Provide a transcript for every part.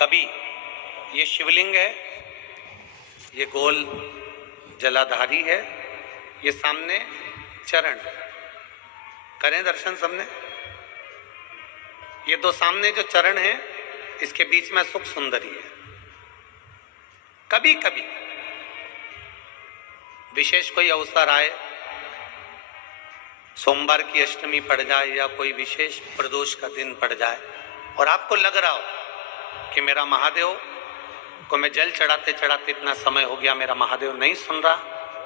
कभी ये शिवलिंग है, ये गोल जलाधारी है, ये सामने चरण, करें दर्शन सबने। ये दो सामने जो चरण है, इसके बीच में सुख सुंदरी है। कभी कभी विशेष कोई अवसर आए, सोमवार की अष्टमी पड़ जाए या कोई विशेष प्रदोष का दिन पड़ जाए और आपको लग रहा हो कि मेरा महादेव को मैं जल चढ़ाते चढ़ाते इतना समय हो गया, मेरा महादेव नहीं सुन रहा,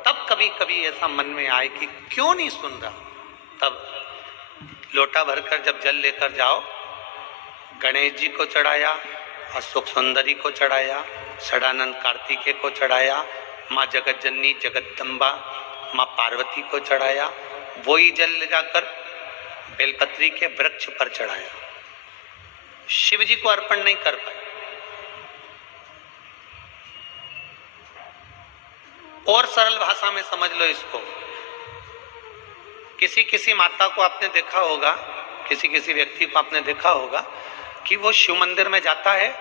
तब कभी कभी ऐसा मन में आए कि क्यों नहीं सुन रहा, तब लोटा भरकर जब जल लेकर जाओ, गणेश जी को चढ़ाया, अशोक सुंदरी को चढ़ाया, षडानंद कार्तिकेय को चढ़ाया, माँ जगत जननी जगदम्बा माँ पार्वती को चढ़ाया, वही जल ले जाकर बेलपत्री के वृक्ष पर चढ़ाया, शिव जी को अर्पण नहीं कर पाए। और सरल भाषा में समझ लो इसको, किसी किसी माता को आपने देखा होगा, किसी किसी व्यक्ति को आपने देखा होगा कि वो शिव मंदिर में जाता है,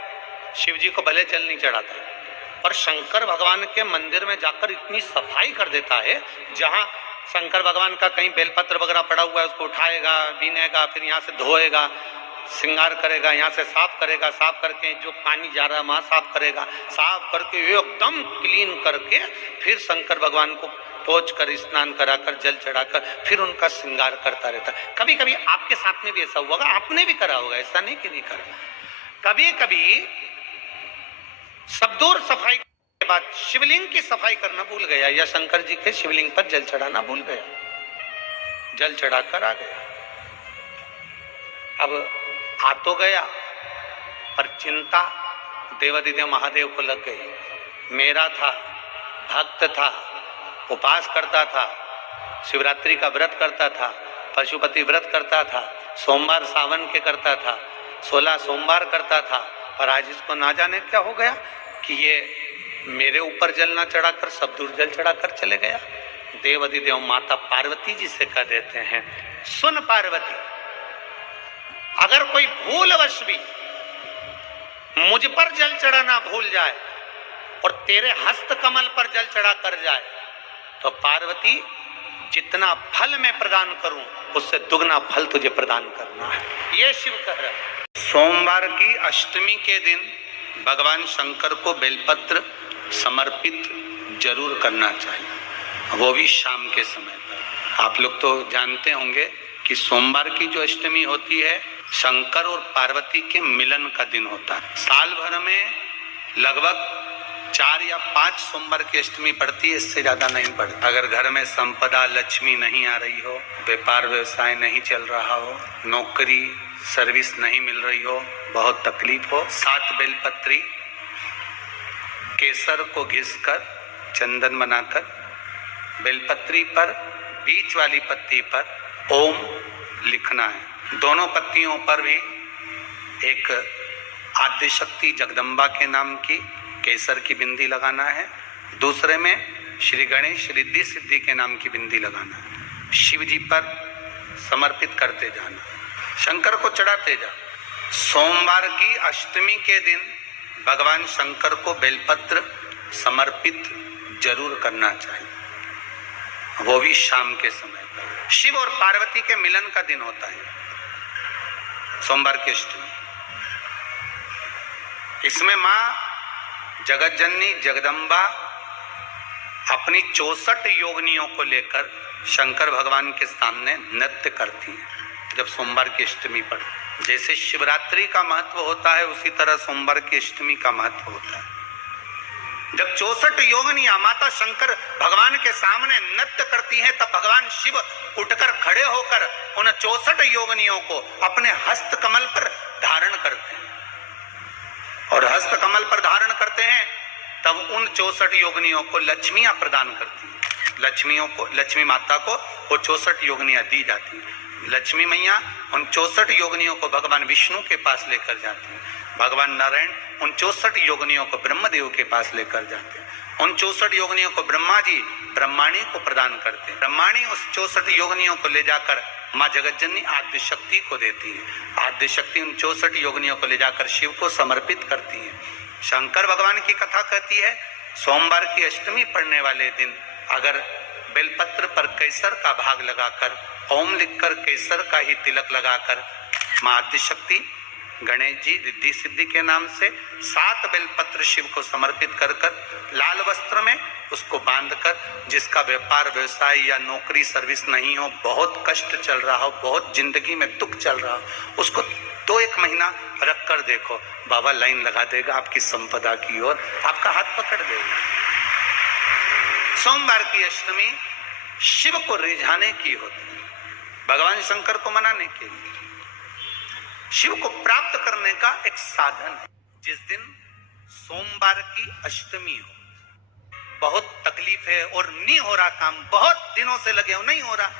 शिव जी को भले जल नहीं चढ़ाता, और शंकर भगवान के मंदिर में जाकर इतनी सफाई कर देता है, जहां शंकर भगवान का कहीं बेलपत्र वगैरह पड़ा हुआ है उसको उठाएगा, बीनेगा, फिर यहाँ से धोएगा, श्रृंगार करेगा, यहाँ से साफ करेगा, साफ करके जो पानी जा रहा है वहां साफ करेगा, साफ करके एकदम क्लीन करके फिर शंकर भगवान को पोंछ कर स्नान कराकर जल चढ़ाकर फिर उनका श्रृंगार करता रहता है। कभी कभी आपके साथ में भी ऐसा हुआ, आपने भी करा होगा, ऐसा नहीं कि नहीं करा। कभी कभी सब दूर सफाई के बाद शिवलिंग की सफाई करना भूल गया या शंकर जी के शिवलिंग पर जल चढ़ाना भूल गया, जल चढ़ाकर आ गया। अब आ तो गया पर चिंता देवाधिदेव महादेव को लग गई। मेरा था, भक्त था, उपास करता था, शिवरात्रि का व्रत करता था, पशुपति व्रत करता था, सोमवार सावन के करता था, 16 सोमवार करता था, पर आज इसको ना जाने क्या हो गया कि ये मेरे ऊपर जल ना चढ़ाकर सब दूर जल चढ़ाकर चले गया। देवाधिदेव माता पार्वती जी से कह देते हैं, सुन पार्वती, अगर कोई भूलवश भी मुझ पर जल चढ़ाना भूल जाए और तेरे हस्त कमल पर जल चढ़ा कर जाए तो पार्वती जितना फल मैं प्रदान करूं उससे दुगना फल तुझे प्रदान करना है। ये शिव कह रहा है। सोमवार की अष्टमी के दिन भगवान शंकर को बेलपत्र समर्पित जरूर करना चाहिए, वो भी शाम के समय पर। आप लोग तो जानते होंगे कि सोमवार की जो अष्टमी होती है शंकर और पार्वती के मिलन का दिन होता है। साल भर में लगभग 4 या 5 सोमवार की अष्टमी पड़ती है, इससे ज्यादा नहीं पड़ती। अगर घर में संपदा लक्ष्मी नहीं आ रही हो, व्यापार व्यवसाय नहीं चल रहा हो, नौकरी सर्विस नहीं मिल रही हो, बहुत तकलीफ हो, 7 बेलपत्री केसर को घिसकर चंदन बनाकर बेलपत्री पर बीच वाली पत्ती पर ओम लिखना है। दोनों पत्तियों पर भी एक आद्य शक्ति जगदम्बा के नाम की केसर की बिंदी लगाना है, दूसरे में श्री गणेश रिद्धि सिद्धि के नाम की बिंदी लगाना है। शिव जी पर समर्पित करते जाना, शंकर को चढ़ाते जा। सोमवार की अष्टमी के दिन भगवान शंकर को बेलपत्र समर्पित जरूर करना चाहिए, वो भी शाम के समय पर। शिव और पार्वती के मिलन का दिन होता है सोमवार की अष्टमी। इसमें मां जगत जननी जगदम्बा अपनी 64 योगिनियों को लेकर शंकर भगवान के सामने नृत्य करती हैं जब सोमवार की अष्टमी पर। जैसे शिवरात्रि का महत्व होता है उसी तरह सोमवार की अष्टमी का महत्व होता है। जब 64 योगिनियां माता शंकर भगवान के सामने नृत्य करती हैं तब भगवान शिव उठकर खड़े होकर उन 64 योगिनियों को अपने हस्त कमल पर धारण करते हैं, और हस्त कमल पर धारण करते हैं तब उन 64 योगिनियों को लक्ष्मियां प्रदान करती हैं। लक्ष्मियों को, लक्ष्मी माता को वो 64 योगिनियां दी जाती हैं। लक्ष्मी मैया उन 64 योगिनियों को भगवान विष्णु के पास लेकर जाते हैं, भगवान नारायण उन 64 योगिनियों को ब्रह्मदेव के पास लेकर जाते हैं, उन 64 योगिनियों को ब्रह्मा जी ब्रह्माणी को प्रदान करते हैं, ब्रह्माणी उस 64 योगिनियों को ले जाकर माँ जगतजननी आद्य शक्ति को देती है। आद्य शक्ति उन 64 योगिनियों को ले जाकर शिव को समर्पित करती है। शंकर भगवान की कथा कहती है, सोमवार की अष्टमी पड़ने वाले दिन अगर बेलपत्र पर केसर का भाग लगाकर, ओम लिखकर केसर का ही तिलक लगाकर माँ आद्य शक्ति गणेश जी रिद्धि सिद्धि के नाम से 7 बेलपत्र शिव को समर्पित कर लाल वस्त्र में उसको बांधकर, जिसका व्यापार व्यवसाय या नौकरी सर्विस नहीं हो, बहुत कष्ट चल रहा हो, बहुत जिंदगी में दुख चल रहा हो, उसको 2-1 महीना रख कर देखो, बाबा लाइन लगा देगा आपकी संपदा की ओर, आपका हाथ पकड़ देगा। सोमवार की अष्टमी शिव को रिझाने की होती है, भगवान शंकर को मनाने के लिए, शिव को प्राप्त करने का एक साधन है। जिस दिन सोमवार की अष्टमी हो, बहुत तकलीफ है और नहीं हो रहा काम, बहुत दिनों से लगे हो, नहीं हो रहा,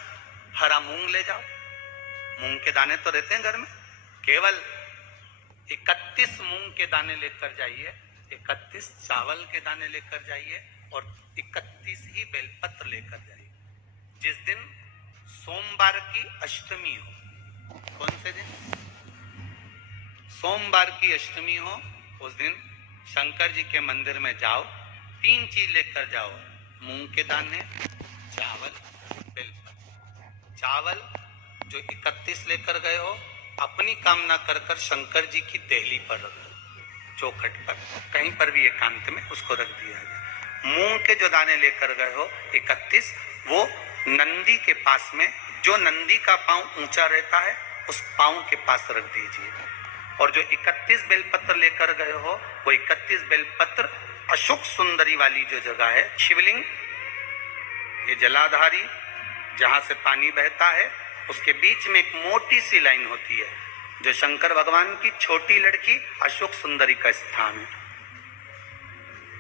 हरा मूंग ले जाओ। मूंग के दाने तो रहते हैं घर में, केवल 31 मूंग के दाने लेकर जाइए, 31 चावल के दाने लेकर जाइए और 31 ही बेलपत्र लेकर जाइए। जिस दिन सोमवार की अष्टमी हो, कौन से दिन? सोमवार की अष्टमी हो, उस दिन शंकर जी के मंदिर में जाओ, 3 चीज लेकर जाओ, मूंग के दाने, चावल, बेलपत्र। चावल जो 31 लेकर गए हो, अपनी कामना कर कर शंकर जी की देहली पर रखो, चौखट पर, कहीं पर भी एकांत में उसको रख दिया जाए। मूंग के जो दाने लेकर गए हो 31, वो नंदी के पास में, जो नंदी का पांव ऊंचा रहता है उस पांव के पास रख दीजिए। और जो 31 बेलपत्र लेकर गए हो, वो 31 बेलपत्र अशोक सुंदरी वाली जो जगह है, शिवलिंग, ये जलाधारी जहां से पानी बहता है, उसके बीच में एक मोटी सी लाइन होती है, जो शंकर भगवान की छोटी लड़की अशोक सुंदरी का स्थान है।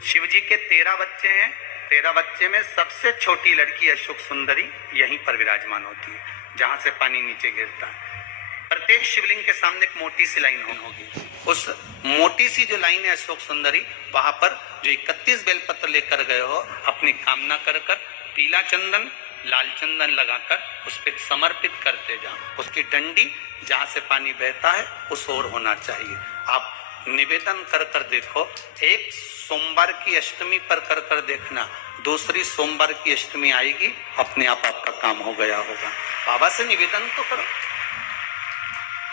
शिव जी के 13 बच्चे हैं, 13 बच्चे में सबसे छोटी लड़की अशोक सुंदरी यहीं पर विराजमान होती है, जहां से पानी नीचे गिरता है। प्रत्येक शिवलिंग के सामने एक मोटी सी लाइन होगी, उस मोटी सी जो लाइन है अशोक सुंदरी, वहां पर जो 31 बेलपत्र लेकर गए हो, अपनी कामना कर कर पीला चंदन, लाल चंदन लगाकर उस पर समर्पित करते जाओ। उसकी डंडी जहां से पानी बहता है उस ओर होना चाहिए। आप निवेदन कर कर देखो, एक सोमवार की अष्टमी पर कर कर देखना, दूसरी सोमवार की अष्टमी आएगी, अपने आप आपका काम हो गया होगा। बाबा से निवेदन तो करो।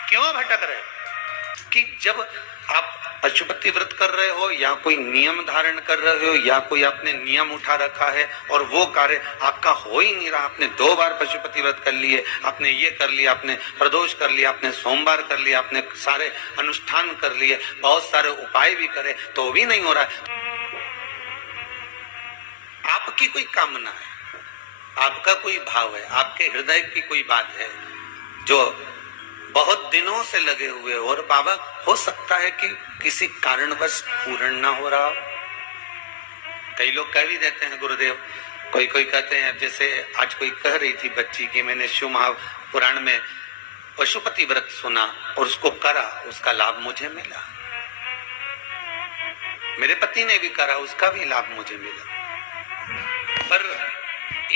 क्यों भटक रहे? कि जब आप पशुपति व्रत कर रहे हो या कोई नियम धारण कर रहे हो या कोई आपने नियम उठा रखा है और वो कार्य आपका हो ही नहीं रहा, आपने 2 बार पशुपति व्रत कर लिए, आपने ये कर लिया, आपने प्रदोष कर लिया, आपने सोमवार कर लिया, आपने सारे अनुष्ठान कर लिए, बहुत सारे उपाय भी करे, तो भी नहीं हो रहा है। आपकी कोई कामना है, आपका कोई भाव है, आपके हृदय की कोई बात है जो बहुत दिनों से लगे हुए हो, और बाबा हो सकता है कि किसी कारणवश पूर्ण ना हो रहा हो। कई लोग कह भी देते हैं गुरुदेव, कोई कहते हैं, जैसे आज कोई कह रही थी बच्ची कि मैंने शिव महापुराण में पशुपति व्रत सुना और उसको करा, उसका लाभ मुझे मिला, मेरे पति ने भी करा, उसका भी लाभ मुझे मिला। पर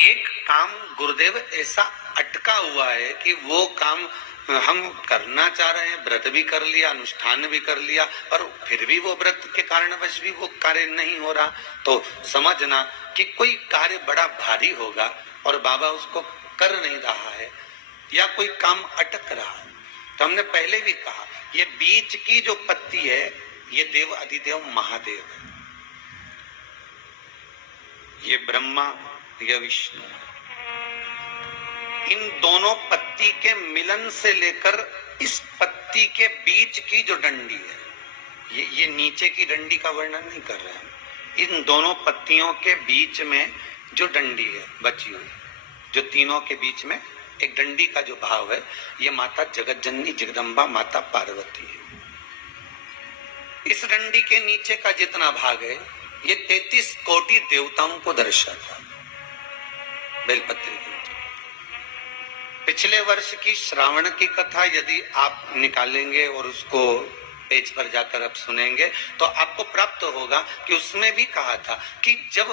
एक काम गुरुदेव ऐसा अटका हुआ है कि वो काम हम करना चाह रहे हैं, व्रत भी कर लिया, अनुष्ठान भी कर लिया, और फिर भी वो व्रत के कारणवश भी वो कार्य नहीं हो रहा, तो समझना कि कोई कार्य बड़ा भारी होगा और बाबा उसको कर नहीं रहा है, या कोई काम अटक रहा है। तो हमने पहले भी कहा, ये बीच की जो पत्ती है, ये देव अधिदेव महादेव है, ये ब्रह्मा, ये विष्णु। इन दोनों पत्ती के मिलन से लेकर इस पत्ती के बीच की जो डंडी है, ये नीचे की डंडी का वर्णन नहीं कर रहे हैं, इन दोनों पत्तियों के बीच में जो डंडी है बची हुई, जो तीनों के बीच में एक डंडी का जो भाव है, ये माता जगतजननी जगदम्बा माता पार्वती है। इस डंडी के नीचे का जितना भाग है, ये 33 कोटि देवताओं को दर्शाता है। बेलपत्र की पिछले वर्ष की श्रावण की कथा यदि आप निकालेंगे और उसको पेज पर जाकर आप सुनेंगे, तो आपको प्राप्त होगा कि उसमें भी कहा था कि जब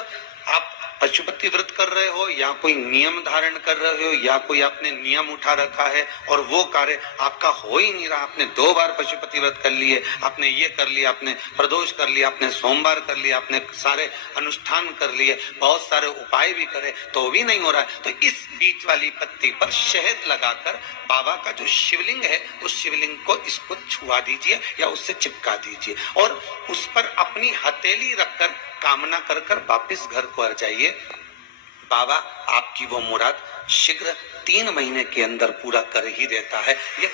आप पशुपति व्रत कर रहे हो या कोई नियम धारण कर रहे हो या कोई आपने नियम उठा रखा है और वो कार्य आपका हो ही नहीं रहा, आपने 2 बार पशुपति व्रत कर लिए, आपने ये कर लिया, आपने प्रदोष कर लिया, आपने सोमवार कर लिया, आपने सारे अनुष्ठान कर लिए, बहुत सारे उपाय भी करे तो भी नहीं हो रहा है, तो इस बीच वाली पत्ती पर शहद लगाकर बाबा का जो शिवलिंग है उस शिवलिंग को इसको छुआ दीजिए या उससे चिपका दीजिए और उस पर अपनी हथेली रखकर कामना कर कर वापिस घर को आ जाइए। बाबा आपकी वो मुराद शीघ्र 3 महीने के अंदर पूरा कर ही देता है। ये